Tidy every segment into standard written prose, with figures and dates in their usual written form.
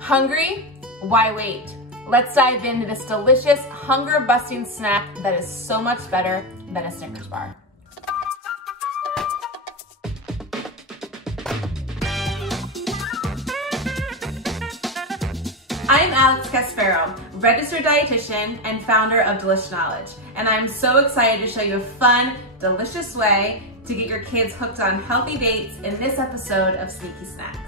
Hungry? Why wait? Let's dive into this delicious hunger-busting snack that is so much better than a Snickers bar. I'm Alex Caspero, registered dietitian and founder of Delish Knowledge, and I'm so excited to show you a fun, delicious way to get your kids hooked on healthy dates in this episode of Sneaky Snacks.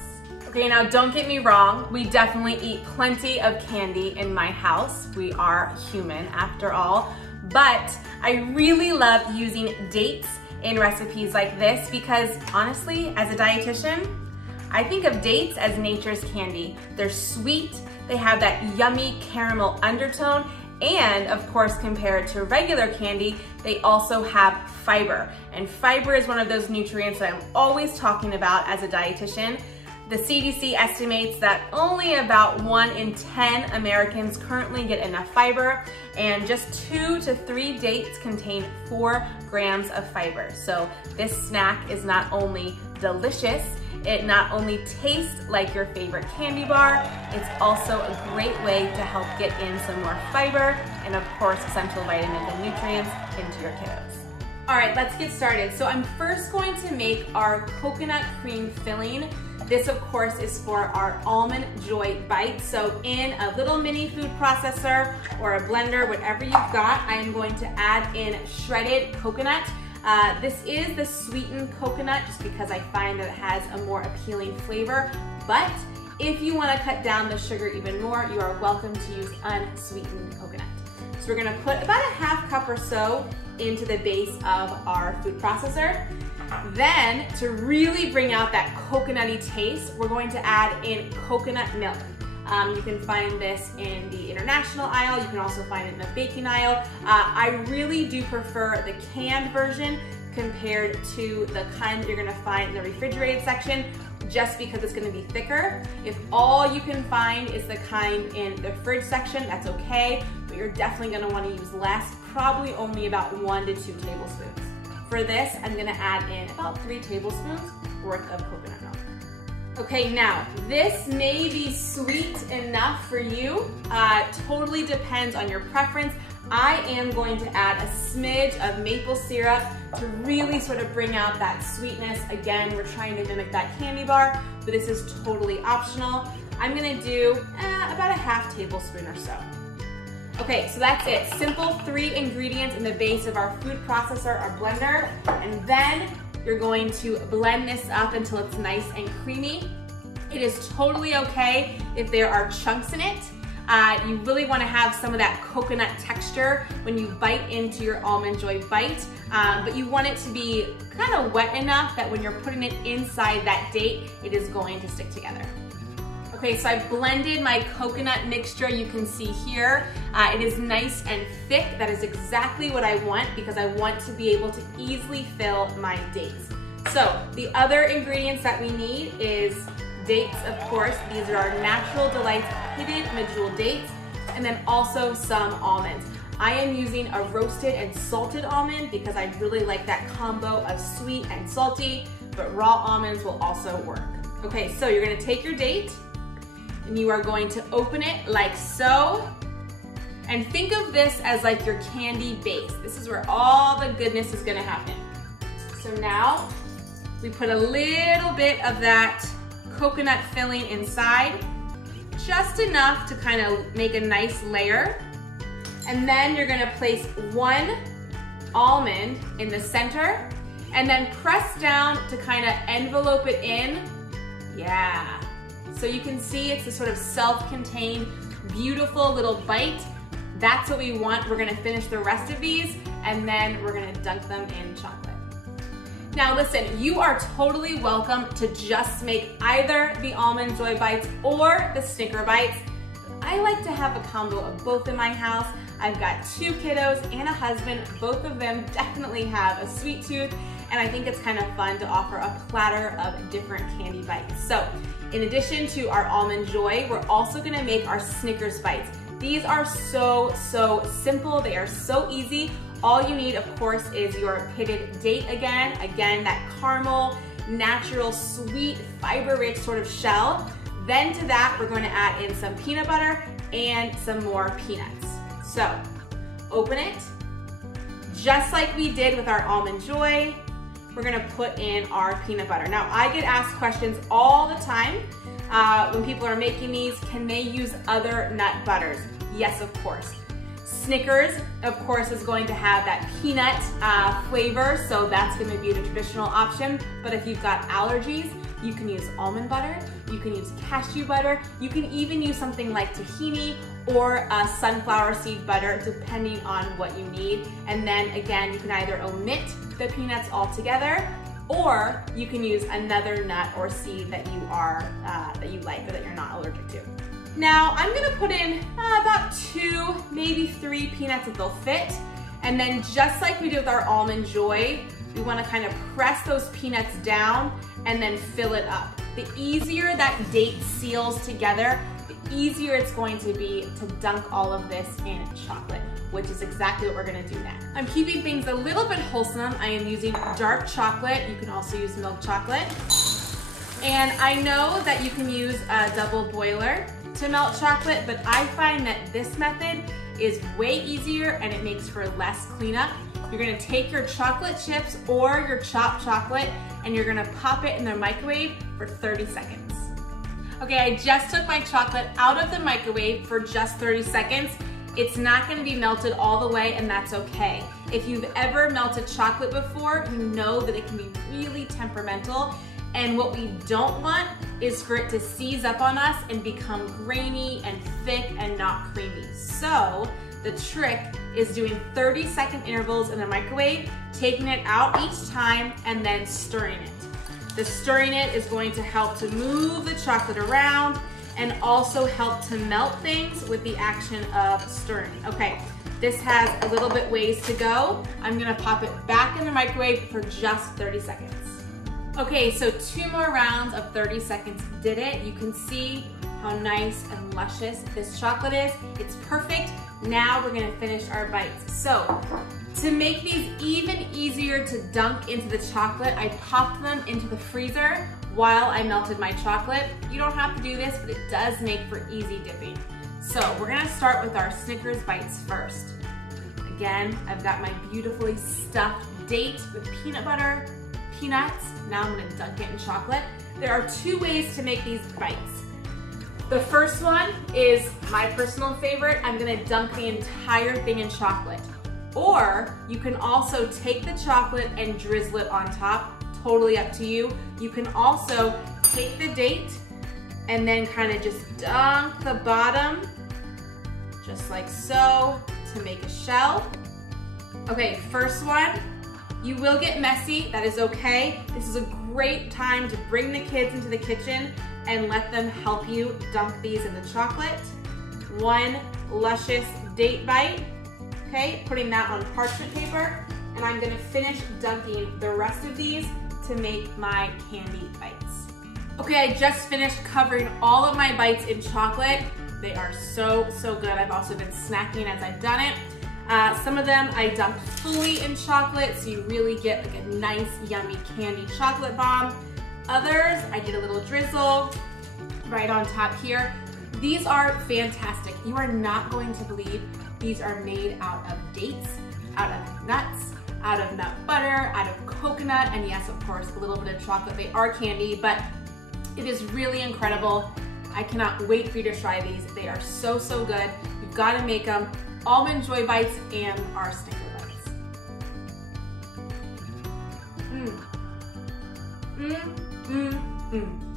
Okay, now don't get me wrong, we definitely eat plenty of candy in my house. We are human after all, but I really love using dates in recipes like this because honestly, as a dietitian, I think of dates as nature's candy. They're sweet, they have that yummy caramel undertone, and of course, compared to regular candy, they also have fiber. And fiber is one of those nutrients that I'm always talking about as a dietitian. The CDC estimates that only about 1 in 10 Americans currently get enough fiber, and just 2 to 3 dates contain 4 grams of fiber. So this snack is not only delicious, it not only tastes like your favorite candy bar, it's also a great way to help get in some more fiber and of course essential vitamins and nutrients into your kiddos. All right, let's get started. So I'm first going to make our coconut cream filling. This, of course, is for our Almond Joy bites. So in a little mini food processor or a blender, whatever you've got, I am going to add in shredded coconut. This is the sweetened coconut just because I find that it has a more appealing flavor. But if you want to cut down the sugar even more, you are welcome to use unsweetened coconut. So we're going to put about a ½ cup or so into the base of our food processor. Then, to really bring out that coconutty taste, we're going to add in coconut milk. You can find this in the international aisle. You can also find it in the baking aisle. I really do prefer the canned version compared to the kind that you're gonna find in the refrigerated section, just because it's gonna be thicker. If all you can find is the kind in the fridge section, that's okay, but you're definitely gonna wanna use less, probably only about 1 to 2 tablespoons. For this, I'm gonna add in about 3 tablespoons worth of coconut milk. Okay, now, this may be sweet enough for you. Totally depends on your preference. I am going to add a smidge of maple syrup to really sort of bring out that sweetness. Again, we're trying to mimic that candy bar, but this is totally optional. I'm gonna do about a ½ tablespoon or so. Okay, so that's it. Simple 3 ingredients in the base of our food processor, our blender, and then you're going to blend this up until it's nice and creamy. It is totally okay if there are chunks in it. You really want to have some of that coconut texture when you bite into your Almond Joy bite, but you want it to be kind of wet enough that when you're putting it inside that date, it is going to stick together. Okay, so I've blended my coconut mixture. You can see here, it is nice and thick. That is exactly what I want because I want to be able to easily fill my dates. So the other ingredients that we need is dates, of course. These are our Natural Delights Hidden Medjool dates, and then also some almonds. I am using a roasted and salted almond because I really like that combo of sweet and salty, but raw almonds will also work. Okay, so you're gonna take your date, and you are going to open it like so. And think of this as like your candy base. This is where all the goodness is gonna happen. So now we put a little bit of that coconut filling inside, just enough to kind of make a nice layer. And then you're gonna place 1 almond in the center and then press down to kind of envelope it in. Yeah. So you can see it's a sort of self-contained, beautiful little bite. That's what we want. We're gonna finish the rest of these and then we're gonna dunk them in chocolate. Now listen, you are totally welcome to just make either the Almond Joy bites or the Snicker bites. I like to have a combo of both in my house. I've got 2 kiddos and a husband. Both of them definitely have a sweet tooth, and I think it's kind of fun to offer a platter of different candy bites. So in addition to our Almond Joy, we're also gonna make our Snickers bites. These are so simple. They are so easy. All you need, of course, is your pitted date again. Again, that caramel, natural, sweet, fiber-rich sort of shell. Then to that, we're going to add in some peanut butter and some more peanuts. So open it. Just like we did with our Almond Joy, we're gonna put in our peanut butter. Now, I get asked questions all the time when people are making these, can they use other nut butters? Yes, of course. Snickers, of course, is going to have that peanut flavor, so that's gonna be the traditional option. But if you've got allergies, you can use almond butter, you can use cashew butter, you can even use something like tahini or sunflower seed butter, depending on what you need. And then again, you can either omit the peanuts altogether, or you can use another nut or seed that you are that you like or that you're not allergic to. Now I'm gonna put in about 2, maybe 3 peanuts if they'll fit. And then just like we did with our Almond Joy, we wanna kind of press those peanuts down and then fill it up. The easier that date seals together, the easier it's going to be to dunk all of this in chocolate, which is exactly what we're gonna do next. I'm keeping things a little bit wholesome. I am using dark chocolate. You can also use milk chocolate. And I know that you can use a double boiler to melt chocolate, but I find that this method is way easier and it makes for less cleanup. You're gonna take your chocolate chips or your chopped chocolate and you're gonna pop it in the microwave for 30 seconds. Okay, I just took my chocolate out of the microwave for just 30 seconds. It's not gonna be melted all the way, and that's okay. If you've ever melted chocolate before, you know that it can be really temperamental, and what we don't want is for it to seize up on us and become grainy and thick and not creamy. So the trick is doing 30-second intervals in the microwave, taking it out each time, and then stirring it. The stirring it is going to help to move the chocolate around and also help to melt things with the action of stirring. Okay, this has a little bit ways to go. I'm gonna pop it back in the microwave for just 30 seconds. Okay, so 2 more rounds of 30 seconds did it. You can see how nice and luscious this chocolate is. It's perfect. Now we're gonna finish our bites. So, to make these even easier to dunk into the chocolate, I popped them into the freezer while I melted my chocolate. You don't have to do this, but it does make for easy dipping. So we're gonna start with our Snickers bites first. Again, I've got my beautifully stuffed date with peanut butter, peanuts. Now I'm gonna dunk it in chocolate. There are 2 ways to make these bites. The first one is my personal favorite. I'm gonna dunk the entire thing in chocolate. Or you can also take the chocolate and drizzle it on top, totally up to you. You can also take the date and then kind of just dunk the bottom, just like so, to make a shell. Okay, first one, you will get messy, that is okay. This is a great time to bring the kids into the kitchen and let them help you dunk these in the chocolate. 1 luscious date bite. Okay, putting that on parchment paper, and I'm gonna finish dunking the rest of these to make my candy bites. Okay, I just finished covering all of my bites in chocolate. They are so, so good. I've also been snacking as I've done it. Some of them I dunked fully in chocolate, so you really get like a nice, yummy candy chocolate bomb. Others, I did a little drizzle right on top here. These are fantastic. You are not going to believe these are made out of dates, out of nuts, out of nut butter, out of coconut, and yes, of course, a little bit of chocolate. They are candy, but it is really incredible. I cannot wait for you to try these. They are so, so good. You've got to make them. Almond Joy bites and our Snicker bites. Mmm. Mmm. Mmm. Mmm.